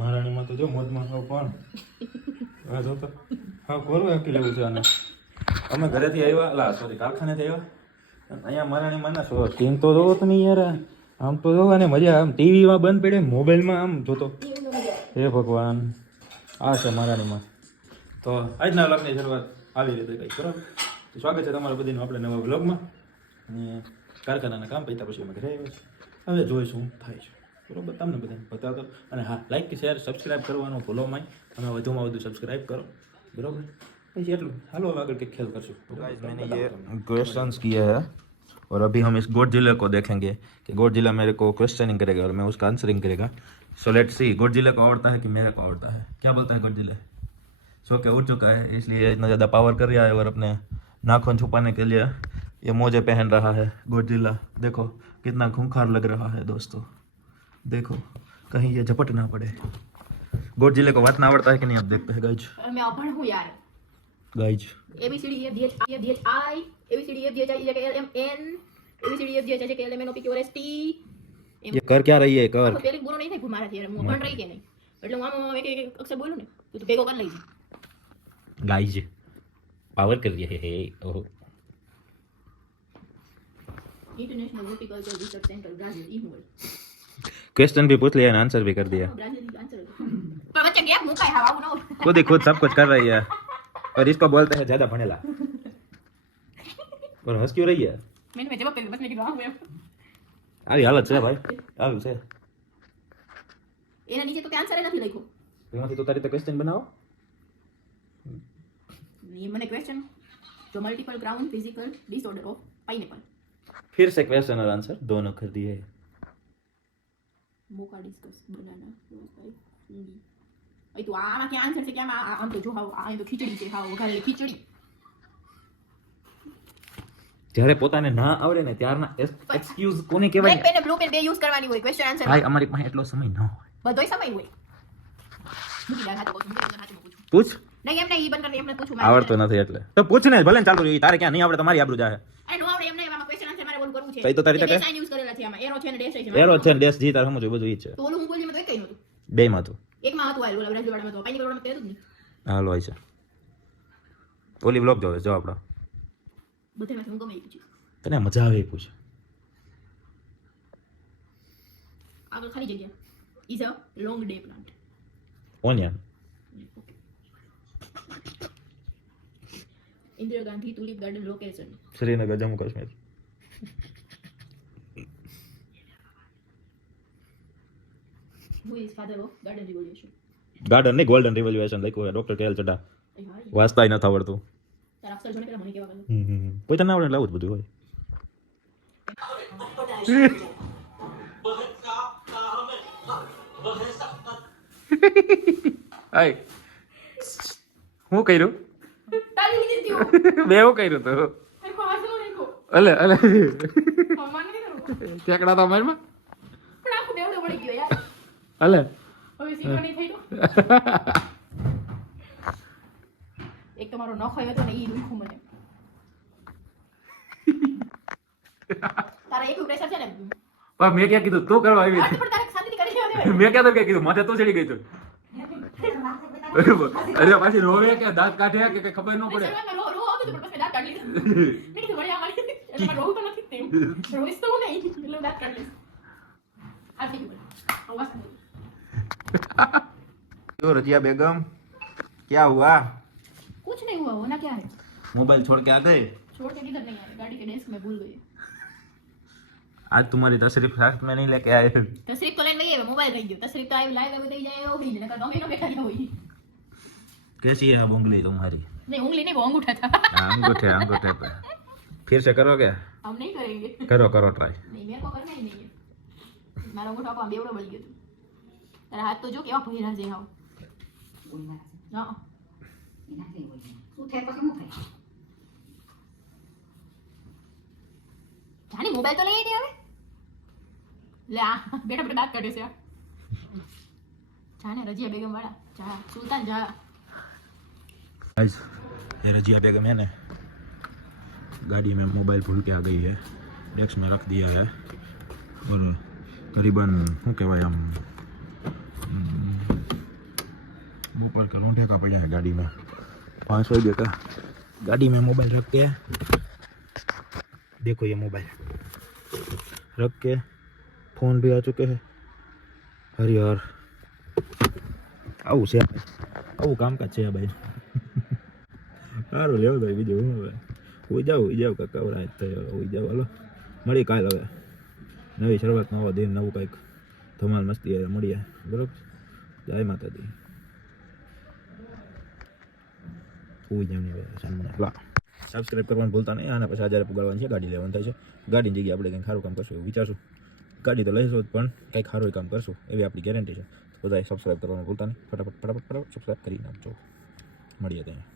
મહારાણીમાં તો જો મોજમાં હાવ પણ આ જો તો હાવ કોરું આપી લેવું છે આને. અમે ઘરેથી આવ્યા સોરી કારખાનેથી આવ્યા અહીંયા મહારાણીમાં ના છો ટીમ તો જોવો તમે યાર આમ તો જોવો ને મજા આમ ટીવીમાં બંધ પડે મોબાઈલમાં આમ જોતો હે ભગવાન આ છે મહારાણીમાં. તો આજના વ્લોગની શરૂઆત આવી રીતે કંઈક બરાબર. તો સ્વાગત છે તમારા બધીનું આપણે નવા વ્લોગમાં. અને કારખાનાના કામ પૈતા પછી અમે ઘરે આવ્યા છે. હવે જોઈશું શું થાય છે બરોબર, તમને બધાને બતાવતો. અને હા, લાઈક શેર સબસ્ક્રાઈબ કરવાનું ભૂલો માં. તમે વધુમાં વધુ સબસ્ક્राइब करो बराबर. પછી એટલું હાલો આગળ के खेल करશું. गाइस मैंने ये क्वेश्चंस किया है और अभी हम इस गॉडजिला को देखेंगे कि गॉडजिला मेरे को क्वेश्चनिंग करेगा और मैं उसका आंसरिंग करेगा. सो लेट्स सी गॉडजिला को आवड़ता है कि मेरे को आवड़ता है. क्या बोलता है गॉडजिला? सो के उठ चुका है इसलिए इतना ज़्यादा पावर कर रहा है और अपने नाखून छुपाने के लिए ये मोजे पहन रहा है. गॉडजिला देखो कितना खूंखार लग रहा है दोस्तों. देखो कहीं ये झपट ना पड़े. गॉडजिला को बात ना आवड़ता है कि नहीं आप देखते हैं गाइज. मैं अभण हूं यार. Guys ABCD E F G H I J K L M N ABCD E F G H I J K L M N O P Q R S T. ये कर क्या रही है कर પેલી બોલો નહીં થાય મારાથી યાર હું અભણ રહી કે નહીં એટલે હું આમ એક એક અક્ષર બોલું ને તો ભેગો કરી લઈ. गाइज पावर कर रही है oh. International horticulture research centre Brazil ईमोल. क्वेश्चन भी पूछ लिया आंसर भी कर दिया. ब्राजील आंसर पर बच्चा गैप मुकाय हवा आવું ન खुद ही खुद सब कुछ कर रही है और इसको बोलते हैं ज्यादा भणेला. और हंस क्यों रही है? मैंने जवाब दे बस मैं कहा हूं આવી હાલત છે ભાઈ આવી છે. એના નીચે તો કે આન્સર નથી લખ્યો. એમાંથી તો તારી ક્વેશ્ચન બનાવો. ये मैंने क्वेश्चन जो multiple ground physical disorder of pineapple. फिर से क्वेश्चन और आंसर दोनों कर दिए. मोका डिस्कस बनाना फूडी भाई तो आमा क्या आंसर છે કે આમ તો જો આ તો ખીચડી છે હા વઘારેલી ખીચડી. જ્યારે પોતાને ના આવડે ને ત્યારના એક્સક્યુઝ કોને કહેવાય? બ્લેક પેન અને બ્લુ પેન બે યુઝ કરવાની હોય ક્વેશ્ચન આન્સર. ભાઈ અમારી પાસે એટલો સમય ન હોય. બધોય સમય હોય. મુકી દા હાથ પૂછું પૂછ. નહીં એમ નહીં ઈ બંધ કરી એમને પૂછું. આવડતો નથી એટલે તો પૂછ ને ભલે ચાલુ રહી. તારે ક્યાં નહીં આવડે તમારી આબરૂ જાહે. અરે નો આવડે એમ નહીં આમાં ક્વેશ્ચન આન્સર મારે બોલ કરવું છે. કઈ તો તારી તકે સાઈન યુઝ કરેલા છે આમાં એરો છે અને ડેશ છે. એરો છે ડેશ જી તાર સમજો બધું ઈ છે. તો ઓલું હું બોલી મેં તો એકઈ નહોતું. બે માં તો એકમાં હતું આ ઓલા બ્રાઝિલ વાળામાં તો પાઇનેપલ વાળામાં તો હતું જ નહીં. હાલો આઈ છે ઓલી બ્લોગ જોવે જો આપણો બધામાંથી હું ગમે એ પૂછ્યું. તને મજા આવે એ પૂછ. આગળ ખાલી જગ્યા is a long day plant. Onion. Indira Gandhi tulip garden location Srinagar Jammu Kashmir. Who is father of garden revolution. Garden नहीं गोल्डन रिवोल्यूशन લખ્યું છે ડોક્ટર કેએલ ચડા. વાંચતાય નથી આવડતું. તારા અક્ષર જોને પેલા મને કેવા કરે. પોતા ના આવડે એટલે આવું જ બધું હોય. આય હું કર્યું? તારી લીધી દીઓ મેં એવું કર્યું તો અરે ખવાસલો નકો અલે અલે ફરમાન નહીં કરું ઠેકડા તો મારમાં પણ આખું બેવડો પડી ગયો યાર. અલે હવે સીધો નહીં થઈ તો એક તમારો નખ હતો ને ઈ દુખું મને. તારા એકલું પ્રેશર છે ને પણ મેં ક્યાં કીધું તું કરવા આવી પણ તારે શાંતિથી કરી લેવા દે. મેં ક્યાં તો કીધું માથે તો ચડી ગઈ તું. અરે પાછી રોવે કે દાંત કાઢે કે કઈ ખબર ન પડે. રો રો આવતો પણ પછી દાંત કાઢી લીધું. મેં કીધું વળી આ મારી એટલે મારે રોવું તો નથી તેમ રોઈસ તો હું નહીં એટલે દાંત કાઢી લઈશ. આ થઈ ગયું આવાસ નહીં. तो रजिया बेगम क्या हुआ? कुछ नहीं हुआ होना क्या है. मोबाइल छोड़ के आ गए? छोड़ के किधर नहीं आए गाड़ी के डेस्क में भूल गए. आज तुम्हारी तशरीफ साथ में नहीं लेके आए. तशरीफ तो लेने गए मोबाइल रह गयो. तशरीफ तो आए लाइव में दे जाए हो ही नका गमे न बैठा हुई. कैसी है उंगली तुम्हारी? नहीं उंगली नहीं वो अंगूठा था. अंगूठे अंगूठे पे फिर से करोगे? हम नहीं करेंगे. करो करो ट्राई. नहीं मेरे को करना ही नहीं है. मारा अंगूठा को बेवड़ो बળી ગયો. તારા હાથ તો જો કેવા ભઈરા છે હાવ. હા શું થાય પછી શું થાય. જાની મોબાઈલ તો લઈ આવી હવે લે આ બેટા બેટા દાંત કાઢે છે આ. જાને રજીયા બેગમ વાળા જા સુલતાન જા. गाइस ये रजिया बेगम है ना गाड़ी में मोबाइल भूल के आ गई है. डेस्क में रख दिया है और करीबन શું કહેવાય આમ ऊपर करूँ ठेका पड़ जाए गाड़ी में 500 रुपये का गाड़ी में मोबाइल रख के देखो ये मोबाइल रख के फोन भी आ चुके हैं अरे यार આવું છે આવું કામકાજ છે ભાઈ સારું લેવો ભાઈ બીજું હું હવે હોઈ જાવ કાકા રાત થયો હોઈ જાવ હાલો મળી કાલ હવે નવી શરૂઆત નવો દિન નવું કંઈક ધમાલ મસ્તી મળીએ બરાબર જય માતાજી હોઈ જાવ ને સામે લા સબસ્ક્રાઈબ કરવાનું ભૂલતા નહીં આના પછી 1000 પુગાડવાની છે ગાડી લેવાની થાય છે ગાડીની જગ્યાએ આપણે કંઈક સારું કામ કરશું એવું વિચારશું ગાડી તો લઈશું પણ કંઈક સારું કામ કરશું એવી આપણી ગેરંટી છે બધાએ સબસ્ક્રાઈબ કરવાનું ભૂલતા નહીં ફટાફટ સબસ્ક્રાઈબ કરી નાખજો મળીએ ત્યાં